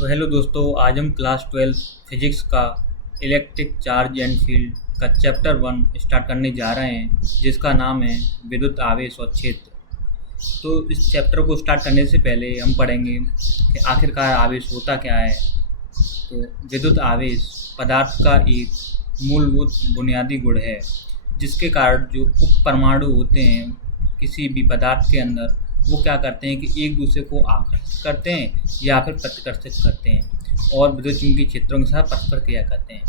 तो हेलो दोस्तों, आज हम क्लास 12 फिजिक्स का इलेक्ट्रिक चार्ज एंड फील्ड का चैप्टर 1 स्टार्ट करने जा रहे हैं, जिसका नाम है विद्युत आवेश और क्षेत्र। तो इस चैप्टर को स्टार्ट करने से पहले हम पढ़ेंगे कि आखिरकार आवेश होता क्या है। तो विद्युत आवेश पदार्थ का एक मूलभूत बुनियादी गुण है, जिसके कारण जो उप परमाणु होते हैं किसी भी पदार्थ के अंदर, वो क्या करते हैं कि एक दूसरे को आकर्षित करते हैं या फिर प्रतिकर्षित करते हैं और विद्युत चुंबकीय क्षेत्रों के साथ परस्पर क्रिया करते हैं।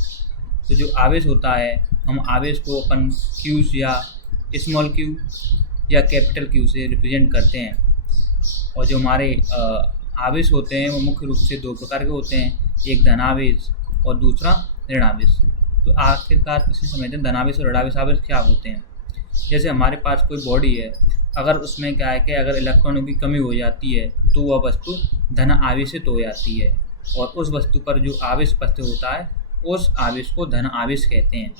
तो जो आवेश होता है, हम आवेश को अपन क्यूज या स्मॉल क्यू या कैपिटल क्यू से रिप्रेजेंट करते हैं। और जो हमारे आवेश होते हैं वो मुख्य रूप से दो प्रकार के होते हैं, एक धनावेश और दूसरा ऋणावेश। तो आखिरकार इसे समझते हैं धनावेश और ऋणावेश आवेश क्या होते हैं। जैसे हमारे पास कोई बॉडी है, अगर उसमें क्या है कि अगर इलेक्ट्रॉनों की कमी हो जाती है तो वह वस्तु धन आवेशित हो जाती है, और उस वस्तु पर जो आवेश उपस्थित होता है उस आवेश को धन आवेश कहते हैं।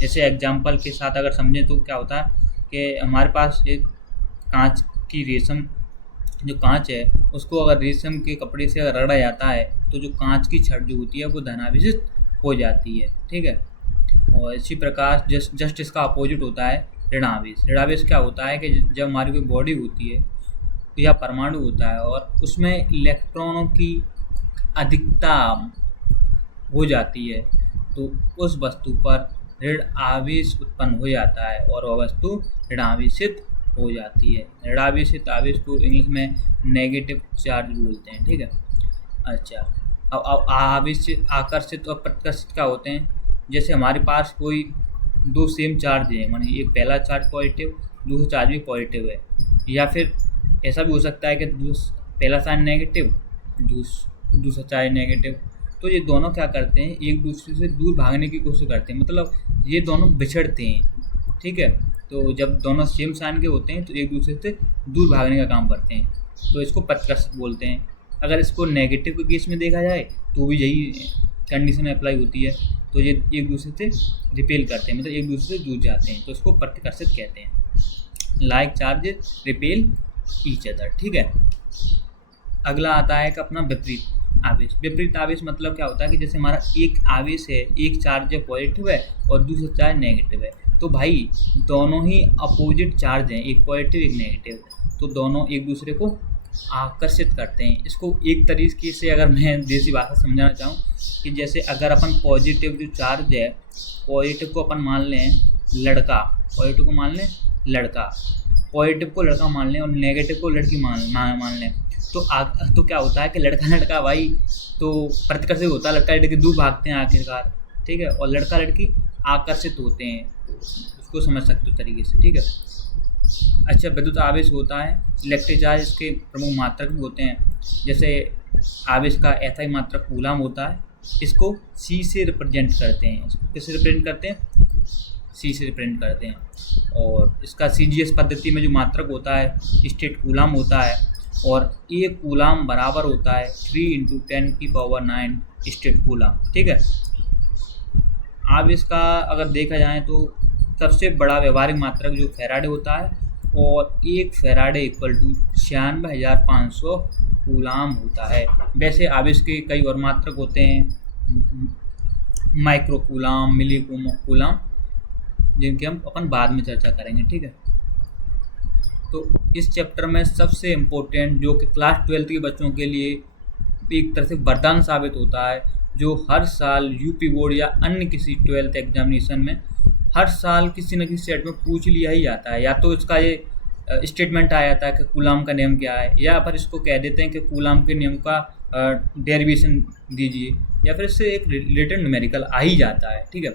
जैसे एग्जाम्पल के साथ अगर समझें तो क्या होता है कि हमारे पास एक कांच की रेशम, जो कांच है उसको अगर रेशम के कपड़े से अगर रगड़ा जाता है तो जो कांच की छड़ जो होती है वो धनावेशित हो जाती है, ठीक है। और इसी प्रकार जस्ट इसका अपोजिट होता है ऋणावेश। ऋणावेश क्या होता है कि जब हमारी कोई बॉडी होती है या परमाणु होता है और उसमें इलेक्ट्रॉनों की अधिकता हो जाती है तो उस वस्तु पर ऋण आवेश उत्पन्न हो जाता है और वह वस्तु ऋणावेशित हो जाती है। ऋणावेशित आवेश को इंग्लिश में नेगेटिव चार्ज बोलते हैं, ठीक है। अच्छा, अब आवेश आकर्षित और प्रतिकर्षित क्या होते हैं। जैसे हमारे पास कोई दो सेम चार्ज है, माने एक पहला चार्ज पॉजिटिव, दूसरा चार्ज भी पॉजिटिव है, या फिर ऐसा भी हो सकता है कि पहला चार्ज नेगेटिव, दूसरा चार्ज नेगेटिव। तो ये दोनों क्या करते हैं, एक दूसरे से दूर भागने की कोशिश करते हैं, मतलब ये दोनों बिछड़ते हैं, ठीक है। तो जब दोनों सेम साइन के होते हैं तो एक दूसरे से दूर भागने का काम करते हैं, तो इसको प्रतिकर्षित बोलते हैं। अगर इसको नेगेटिव के केस में देखा जाए तो भी यही कंडीशन अप्लाई होती है, तो ये एक दूसरे से रिपेल करते हैं, मतलब एक दूसरे से दूर जाते हैं, तो इसको प्रतिकर्षित कहते हैं। Like charges repel each other, ठीक है। अगला आता है कि अपना विपरीत आवेश। विपरीत आवेश मतलब क्या होता है कि जैसे हमारा एक आवेश है, एक चार्ज है पॉजिटिव है और दूसरा चार्ज नेगेटिव है, तो भाई दोनों ही अपोजिट चार्ज हैं, एक पॉजिटिव एक नेगेटिव, तो दोनों एक दूसरे को आकर्षित करते हैं। इसको एक तरीके से अगर मैं देसी भाषा समझाना चाहूँ कि जैसे अगर अपन पॉजिटिव जो चार्ज है, पॉजिटिव को अपन मान लें लड़का, पॉजिटिव को मान लें लड़का, पॉजिटिव को लड़का मान लें और नेगेटिव को लड़की मान लें, तो क्या होता है कि लड़का लड़का भाई तो प्रतिकर्षित होता है, लड़का लड़की दूर भागते हैं आखिरकार, ठीक है, और लड़का लड़की आकर्षित होते हैं। तो उसको समझ सकते हो तरीके से, ठीक है। अच्छा, विद्युत आवेश होता है इलेक्ट्रिक चार्ज, इसके प्रमुख मात्रक भी होते हैं। जैसे आवेश का एसआई मात्रक कूलाम होता है, इसको सी से रिप्रेजेंट करते हैं। इसको किससे रिप्रेजेंट करते हैं, सी से रिप्रेजेंट करते हैं। और इसका सीजीएस पद्धति में जो मात्रक होता है स्टेट कूलाम होता है, और एक कूलाम बराबर होता है 3 × 10⁹ स्टेट कूलाम, ठीक है। आवेश का अगर देखा जाए तो सबसे बड़ा व्यवहारिक मात्रक जो फैराडे होता है, और एक फैराडे इक्वल टू 96,500 कूलाम होता है। वैसे आवेश के कई और मात्रक होते हैं, माइक्रो कूलाम, मिली कूलाम, जिनकी हम अपन बाद में चर्चा करेंगे, ठीक है। तो इस चैप्टर में सबसे इम्पोर्टेंट जो कि क्लास 12 के बच्चों के लिए एक तरह से वरदान साबित होता है, जो हर साल यूपी बोर्ड या अन्य किसी 12th एग्जामिनेशन में हर साल किसी न किसी सेट में पूछ लिया ही जाता है। या तो इसका ये स्टेटमेंट आ जाता है कि कूलाम का नियम क्या है, या फिर इसको कह देते हैं कि कूलाम के नियम का डेरिवेशन दीजिए, या फिर इससे एक रिलेटेड न्यूमेरिकल आ ही जाता है, ठीक है।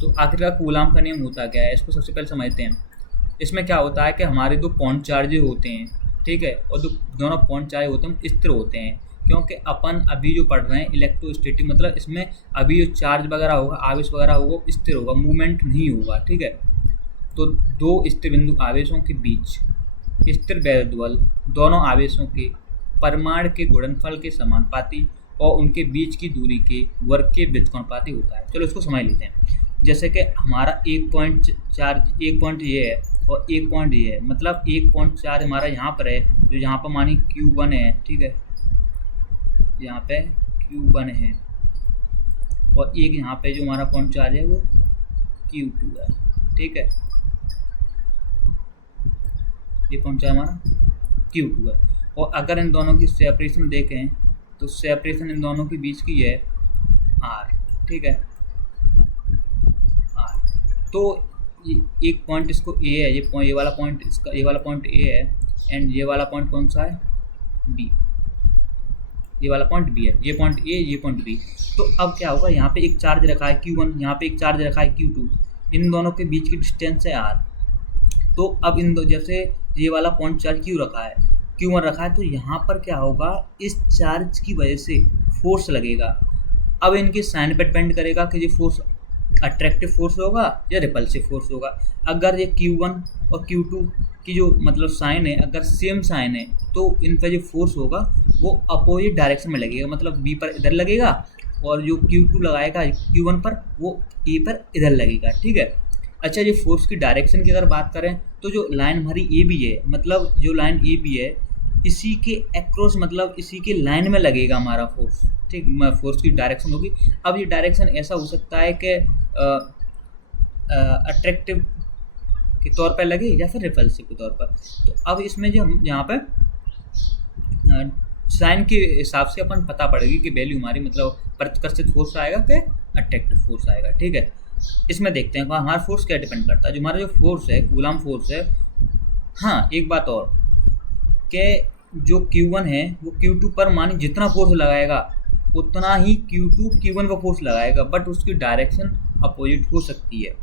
तो आखिरकार कूलाम का नियम होता क्या है, इसको सबसे पहले समझते हैं। इसमें क्या होता है कि हमारे दो पॉइंट चार्जेज होते हैं, ठीक है, और दोनों पॉइंट चार्ज होते हैं स्थिर होते हैं, क्योंकि अपन अभी जो पढ़ रहे हैं इलेक्ट्रोस्टैटिक, मतलब इसमें अभी जो चार्ज वगैरह होगा, आवेश वगैरह होगा, स्थिर होगा, मूवमेंट नहीं होगा, ठीक है। तो दो स्थिर बिंदु आवेशों के बीच स्थिर वैद्युत बल दोनों आवेशों के परिमाण के गुणनफल के समानुपाती और उनके बीच की दूरी के वर्ग के व्युत्क्रमानुपाती होता है। चलो इसको समझ लेते हैं। जैसे कि हमारा एक पॉइंट ये है और एक पॉइंट ये है, मतलब एक पॉइंट चार्ज हमारा यहाँ पर है, जो यहाँ पर मानी Q1 है, ठीक है, यहाँ पे Q1 है और एक यहाँ पे जो हमारा पॉइंट चार्ज है वो Q2 है, ठीक है, ये पॉइंट चार्ज हमारा Q2 है। और अगर इन दोनों की सेपरेशन देखें तो सेपरेशन इन दोनों के बीच की है R, ठीक है, R। तो एक पॉइंट इसको A है, ये वाला पॉइंट इसका, ये वाला पॉइंट A है एंड ये वाला पॉइंट कौन सा है, B, ये वाला पॉइंट B है, ये पॉइंट A, ये पॉइंट B। तो अब क्या होगा, यहाँ पे एक चार्ज रखा है Q1, यहाँ पे एक चार्ज रखा है Q2, इन दोनों के बीच की डिस्टेंस है R। तो अब इन दो, जैसे ये वाला पॉइंट चार्ज Q रखा है, Q1 रखा है, तो यहाँ पर क्या होगा, इस चार्ज की वजह से फोर्स लगेगा। अब इनके साइन पर डिपेंड करेगा कि ये फोर्स अट्रैक्टिव फोर्स होगा या रिपल्सिव फोर्स होगा। अगर ये Q1 और Q2 की जो मतलब साइन है, अगर सेम साइन है तो इन पर जो फोर्स होगा वो अपोजिट डायरेक्शन में लगेगा, मतलब B पर इधर लगेगा और जो Q2 लगाएगा Q1 पर वो A पर इधर लगेगा, ठीक है। अच्छा, ये फोर्स की डायरेक्शन की अगर बात करें तो जो लाइन हमारी ए बी है, मतलब जो लाइन ए बी है इसी के एक्रॉस, मतलब इसी के लाइन में लगेगा हमारा फोर्स, ठीक, फोर्स की डायरेक्शन होगी। अब ये डायरेक्शन ऐसा हो सकता है कि अट्रैक्टिव के तौर पर लगे या फिर रिपल्सिव के तौर पर। तो अब इसमें जो हम यहाँ पर साइन के हिसाब से अपन पता पड़ेगी कि वैल्यू हमारी मतलब प्रतिकर्षित फोर्स आएगा कि अट्रैक्टिव फोर्स आएगा, ठीक है। इसमें देखते हैं हमारा फोर्स क्या डिपेंड करता है, जो हमारा जो फोर्स है कूलम फोर्स है। हाँ, एक बात और कि जो Q1 है वो Q2 पर मानी जितना फोर्स लगाएगा उतना ही Q2 Q1 पर फोर्स लगाएगा, बट उसकी डायरेक्शन अपोजिट हो सकती है।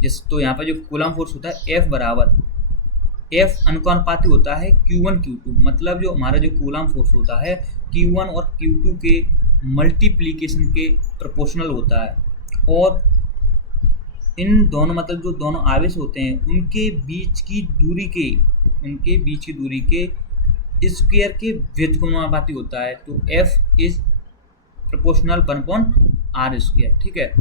जिस तो यहाँ पर जो कूलम फोर्स होता है F बराबर F अनुपाती होता है Q1 Q2, मतलब जो हमारा जो कूलम फोर्स होता है Q1 और Q2 के मल्टीप्लिकेशन के प्रोपोर्शनल होता है। और इन दोनों मतलब जो दोनों आवेश होते हैं उनके बीच की दूरी के स्क्वायर के व्युत्क्रमानुपाती होता है। तो F इज प्रोपोर्शनल 1/r², ठीक है,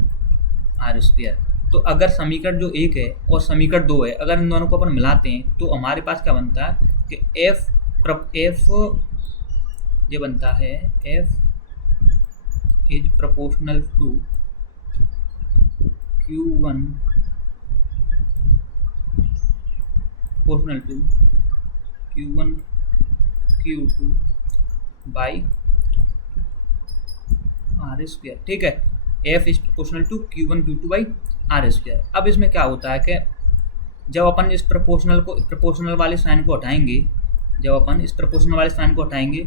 r²। तो अगर समीकरण जो 1 है और समीकरण 2 है, अगर इन दोनों को अपन मिलाते हैं तो हमारे पास क्या बनता है कि F ये बनता है F is proportional to Q1 proportional to Q1 Q2 by r², ठीक है। F is proportional to Q1 Q2 by r²। अब इसमें क्या होता है कि जब अपन इस प्रोपोर्शनल वाले साइन को हटाएंगे,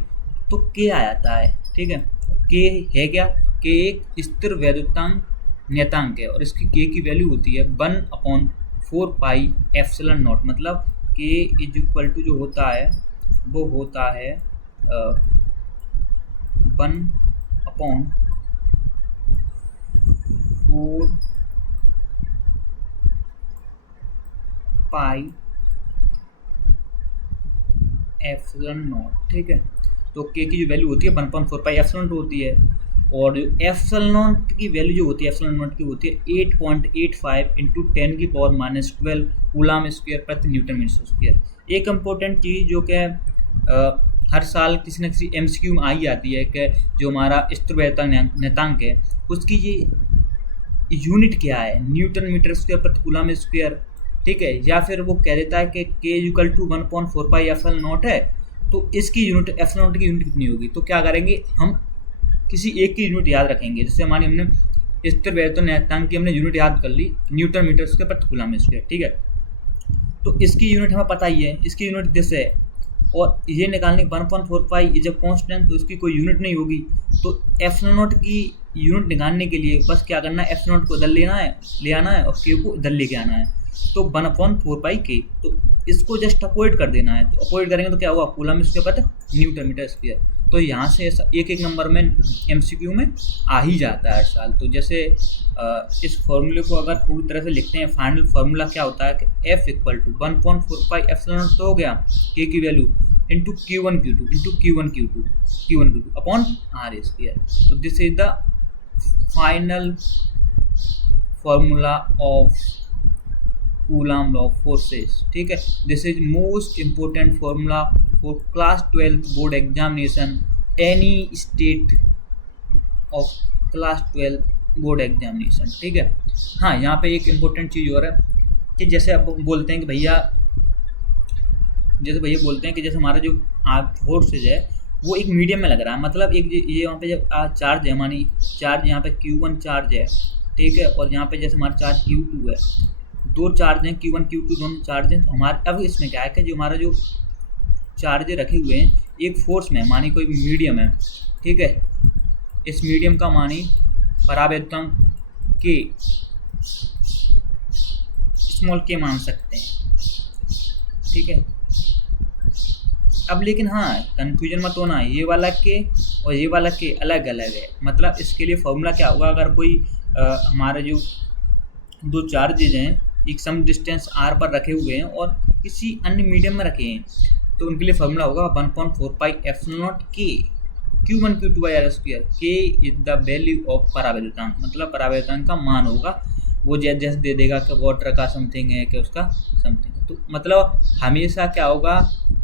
तो K आ जाता है, ठीक है। K है क्या, K एक स्थिर वैद्युतांक नियतांक है और इसकी K की वैल्यू होती है 1/4 पाई एप्सिलॉन नॉट, मतलब K इज इक्वल टू जो होता है वो होता है 1/4 पाई एप्सिलॉन नॉट, ठीक है। तो K की जो वैल्यू होती है 1/4 पाई एप्सिलॉन नॉट होती है और जो एप्सिलॉन नॉट की वैल्यू जो होती है एप्सिलॉन नॉट की होती है 8.85 इंटू 10⁻⁻12 कूलम स्क्वायर प्रति न्यूटन मीटर स्क्वायर। एक इम्पोर्टेंट चीज़ जो कि हर साल किसी न किसी MCQ में आई जाती है कि जो हमारा स्थिर वैद्युतांक नियतांक है उसकी ये यूनिट क्या है, न्यूटन मीटर स्क्वायर प्रति कूलम स्क्वायर, ठीक है। या फिर वो कह देता है कि K equal to 1/4 pi epsilon not है, तो इसकी यूनिट एप्सिलॉन नॉट की यूनिट कितनी होगी। तो क्या करेंगे, हम किसी एक की यूनिट याद रखेंगे। जैसे हमारी हमने स्थिर वैद्युतांक नियतांक की हमने यूनिट याद कर ली न्यूटन मीटर स्क्वायर प्रति कूलम स्क्वायर, ठीक है। तो इसकी यूनिट हमें पता ही है, इसकी यूनिट दिस है और ये निकालने 1/4 पाई इज अ कांस्टेंट, तो इसकी कोई यूनिट नहीं होगी। तो एप्सिलॉन नॉट की यूनिट निकालने के लिए बस क्या करना है, एप्सिलॉन नॉट को इधर ले आना है और K को इधर लेके आना है। तो 1/4 पाई K, तो इसको जस्ट अपोजिट कर देना है। तो अपोजिट करेंगे तो क्या होगा, कूलम स्क्वायर प्रति न्यूटन मीटर स्क्वायर। तो यहाँ से ऐसा एक नंबर में MCQ में आ ही जाता है हर साल। तो जैसे इस फॉर्मूले को अगर पूरी तरह से लिखते हैं, फाइनल फार्मूला क्या होता है कि F equal to 1/4 pi epsilon not तो हो गया K की value into Q1 Q2 upon r²। तो this is the final formula of coulomb law of forces, ठीक है। This is most important formula for class 12 board examination any state of class 12 board examination. ठीक है। हाँ, यहाँ पे एक important चीज़ और है कि जैसे अब बोलते हैं कि भैया बोलते हैं कि जैसे हमारा जो फोर्सेज है वो एक मीडियम में लग रहा है, मतलब एक ये यहाँ पे जब चार्ज है, हमारी चार्ज यहाँ पे Q1 चार्ज है, ठीक है, और यहाँ पे जैसे हमारा चार्ज Q2 है, दो चार्ज हैं, Q1 Q2 दोनों चार्ज हैं। तो हमारे अब इसमें क्या है कि जो हमारा जो चार्ज रखे हुए हैं एक फोर्स में, मानी कोई मीडियम है, ठीक है, इस मीडियम का मानी परावैद्युतांक के स्मॉल के मान सकते हैं। ठीक है। अब लेकिन हाँ, कन्फ्यूजन मत होना, ये वाला के और ये वाला के अलग अलग है। मतलब इसके लिए फॉर्मूला क्या होगा, अगर कोई हमारे जो दो चार्जेज हैं एक सम डिस्टेंस r पर रखे हुए हैं और किसी अन्य मीडियम में रखे हैं, तो उनके लिए फॉर्मूला होगा 1.4 pi f0 k Q1 Q2 by r²। k is the value of परावैद्युतांक, मतलब परावैद्युतांक का मान होगा, वो जैसे दे देगा कि वाटर का समथिंग है कि उसका समथिंग। तो मतलब हमेशा क्या होगा,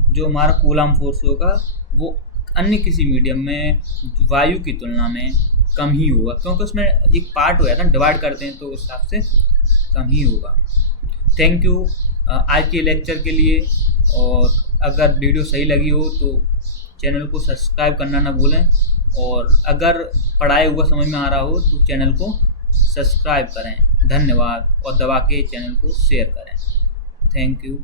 जो हमारा कूलम फोर्स होगा वो अन्य किसी मीडियम में वायु की तुलना में कम ही होगा, क्योंकि उसमें एक पार्ट हुआ है ना, डिवाइड करते हैं तो उस हिसाब से कम ही होगा। थैंक यू आज के लेक्चर के लिए, और अगर वीडियो सही लगी हो तो चैनल को सब्सक्राइब करना ना भूलें, और अगर पढ़ाया हुआ समझ में आ रहा हो तो चैनल को सब्सक्राइब करें। धन्यवाद, और दबा के चैनल को शेयर करें। Thank you.